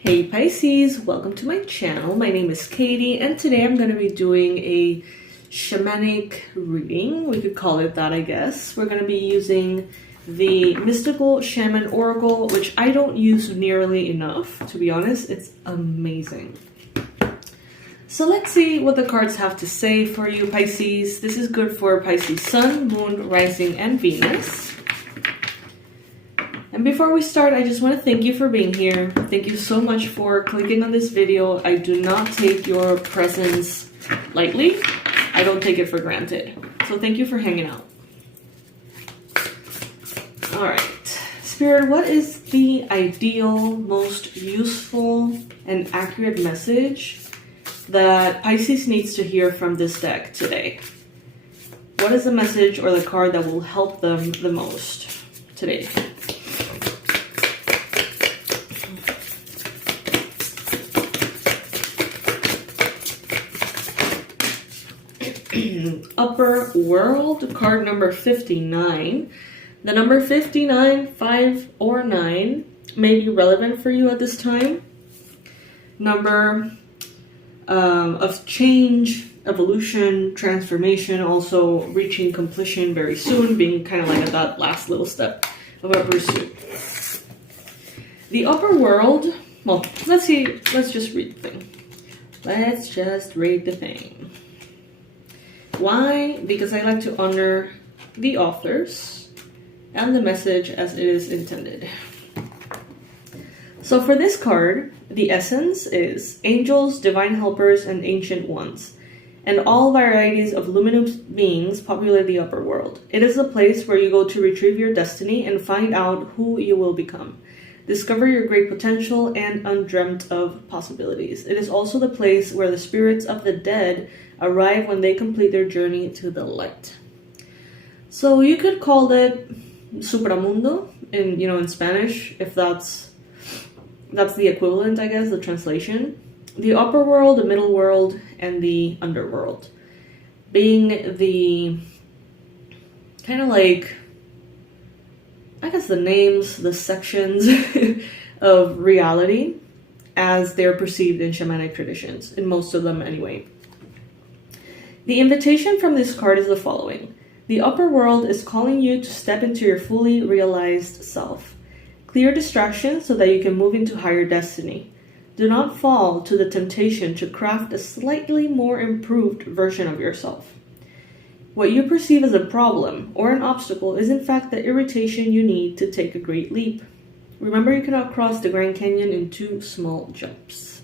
Hey Pisces, welcome to my channel. My name is Katie and today I'm going to be doing a shamanic reading. We could call it that, I guess. We're going to be using the Mystical Shaman Oracle, which I don't use nearly enough, to be honest. It's amazing. So let's see what the cards have to say for you, Pisces. This is good for Pisces Sun, Moon, Rising, and Venus. And before we start, I just want to thank you for being here. Thank you so much for clicking on this video. I do not take your presence lightly. I don't take it for granted. So thank you for hanging out. All right. Spirit, what is the ideal, most useful, and accurate message that Pisces needs to hear from this deck today? What is the message or the card that will help them the most today? Upper World, card number 59. The number 59, 5, or 9 may be relevant for you at this time. Number of change, evolution, transformation, also reaching completion very soon, being kind of like at that last little step of a pursuit. The Upper World, well, let's just read the thing. Let's just read the thing. Why? Because I like to honor the authors and the message as it is intended. So for this card, the essence is angels, divine helpers, and ancient ones, and all varieties of luminous beings populate the upper world. It is a place where you go to retrieve your destiny and find out who you will become. Discover your great potential and undreamt of possibilities. It is also the place where the spirits of the dead arrive when they complete their journey to the light. So you could call it supramundo in Spanish, if that's the equivalent, I guess, the translation. The upper world, the middle world, and the underworld, being the kind of like, I guess, the names, the sections of reality as they're perceived in shamanic traditions, in most of them anyway. The invitation from this card is the following. The upper world is calling you to step into your fully realized self. Clear distractions so that you can move into higher destiny. Do not fall to the temptation to craft a slightly more improved version of yourself. What you perceive as a problem or an obstacle is in fact the irritation you need to take a great leap. Remember, you cannot cross the Grand Canyon in 2 small jumps.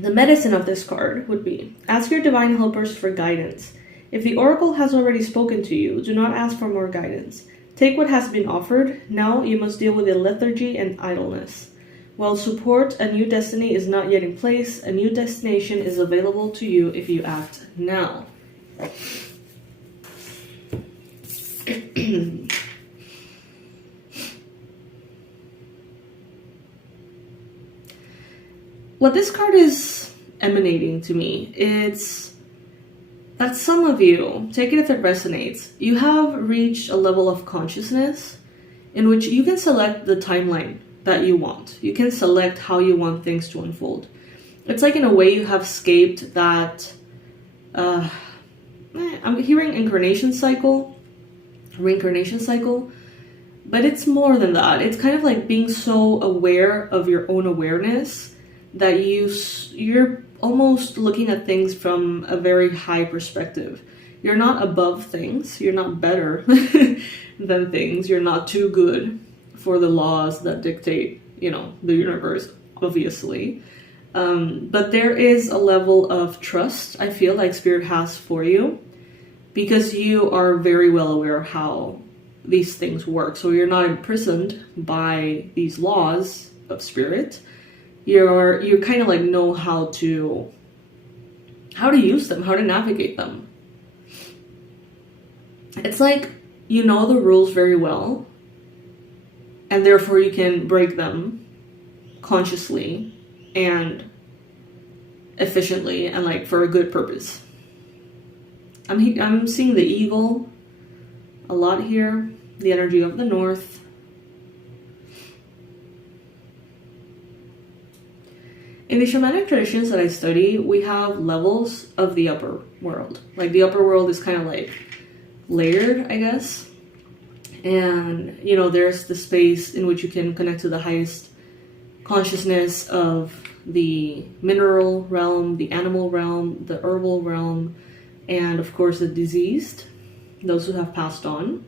The medicine of this card would be, ask your divine helpers for guidance. If the oracle has already spoken to you, do not ask for more guidance. Take what has been offered. Now you must deal with the lethargy and idleness. While support, a new destiny is not yet in place, a new destination is available to you if you act now. What this card is emanating to me, it's that some of you, take it if it resonates, you have reached a level of consciousness in which you can select the timeline that you want. You can select how you want things to unfold. It's like in a way you have escaped that, I'm hearing incarnation cycle, reincarnation cycle, but it's more than that. It's kind of like being so aware of your own awareness that you're almost looking at things from a very high perspective. You're not above things. You're not better than things. You're not too good for the laws that dictate, the universe, obviously. But there is a level of trust I feel like Spirit has for you because you are very well aware of how these things work. So you're not imprisoned by these laws of Spirit. You kind of like know how to use them, how to navigate them. It's like you know the rules very well, and therefore you can break them consciously and efficiently and like for a good purpose. I'm seeing the eagle a lot here, the energy of the north. In the shamanic traditions that I study, we have levels of the upper world. Like the upper world is kind of like layered, I guess. And, you know, there's the space in which you can connect to the highest consciousness of the mineral realm, the animal realm, the herbal realm, and of course the deceased, those who have passed on.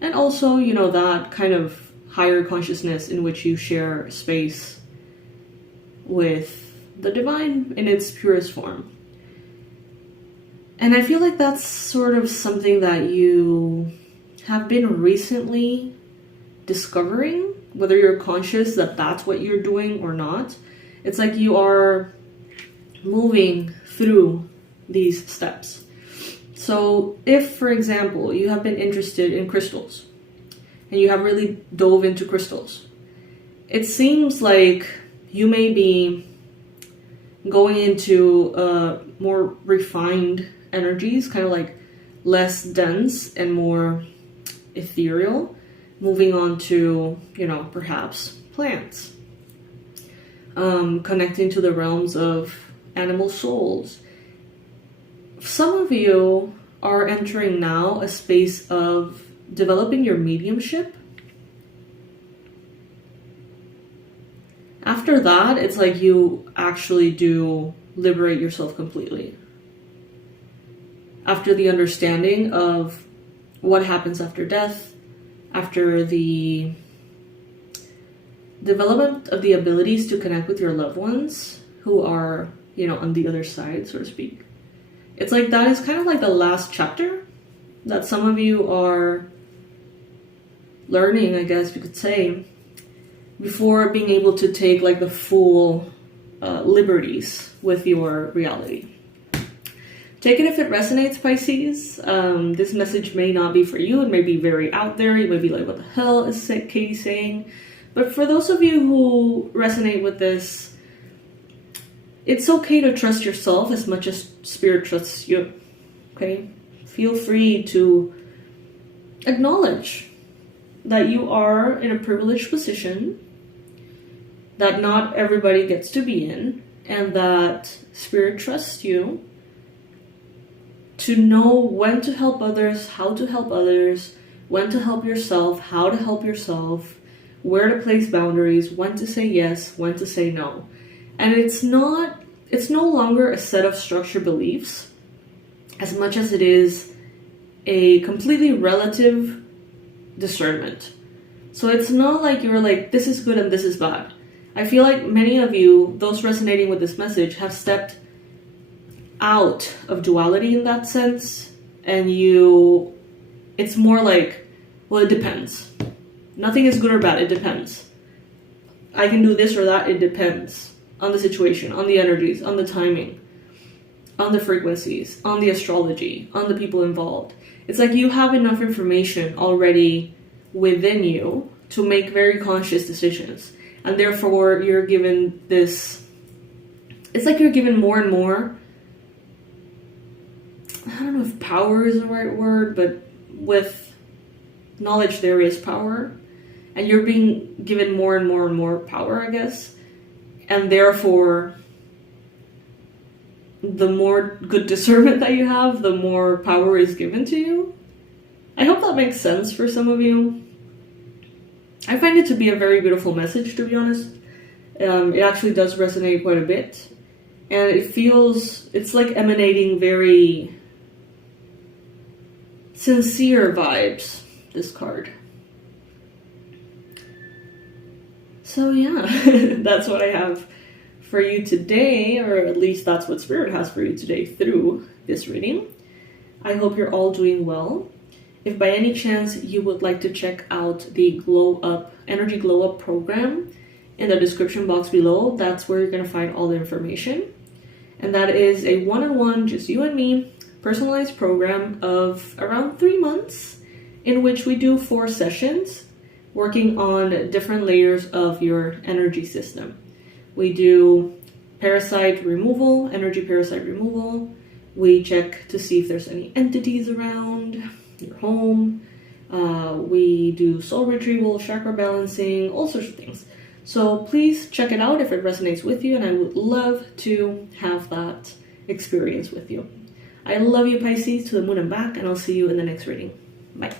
And also, you know, that kind of higher consciousness in which you share space with the divine in its purest form. And I feel like that's sort of something that you have been recently discovering, whether you're conscious that that's what you're doing or not. It's like you are moving through these steps. So if, for example, you have been interested in crystals and you have really dove into crystals, it seems like you may be going into more refined energies, kind of like less dense and more ethereal, moving on to, you know, perhaps plants, connecting to the realms of animal souls. Some of you are entering now a space of developing your mediumship. After that, it's like you actually do liberate yourself completely. After the understanding of what happens after death, after the development of the abilities to connect with your loved ones who are, you know, on the other side, so to speak. It's like that is kind of like the last chapter that some of you are learning, I guess you could say, before being able to take like the full liberties with your reality. Take it if it resonates, Pisces. This message may not be for you. It may be very out there. You may be like, what the hell is Katie saying? But for those of you who resonate with this, it's okay to trust yourself as much as Spirit trusts you. Okay? Feel free to acknowledge that you are in a privileged position that not everybody gets to be in, and that Spirit trusts you to know when to help others, how to help others, when to help yourself, how to help yourself, where to place boundaries, when to say yes, when to say no. And it's no longer a set of structured beliefs as much as it is a completely relative discernment. So it's not like you're like, this is good and this is bad. I feel like many of you, those resonating with this message, have stepped out of duality in that sense, and it's more like, well, it depends. Nothing is good or bad, it depends. I can do this or that, it depends on the situation, on the energies, on the timing, on the frequencies, on the astrology, on the people involved. It's like you have enough information already within you to make very conscious decisions. And therefore, you're given this, it's like you're given more and more, I don't know if power is the right word, but with knowledge there is power. And you're being given more and more and more power, I guess. And therefore, the more good discernment that you have, the more power is given to you. I hope that makes sense for some of you. I find it to be a very beautiful message, to be honest. It actually does resonate quite a bit. And it's like emanating very sincere vibes, this card. So yeah, that's what I have for you today, or at least that's what Spirit has for you today through this reading. I hope you're all doing well. If by any chance you would like to check out the Glow Up, Energy Glow Up program in the description box below, that's where you're going to find all the information. And that is a one-on-one, just you and me, personalized program of around 3 months in which we do 4 sessions working on different layers of your energy system. We do parasite removal, energy parasite removal. We check to see if there's any entities around your home. We do soul retrieval, chakra balancing, all sorts of things. So please check it out if it resonates with you, and I would love to have that experience with you. I love you, Pisces, to the moon and back, and I'll see you in the next reading. Bye.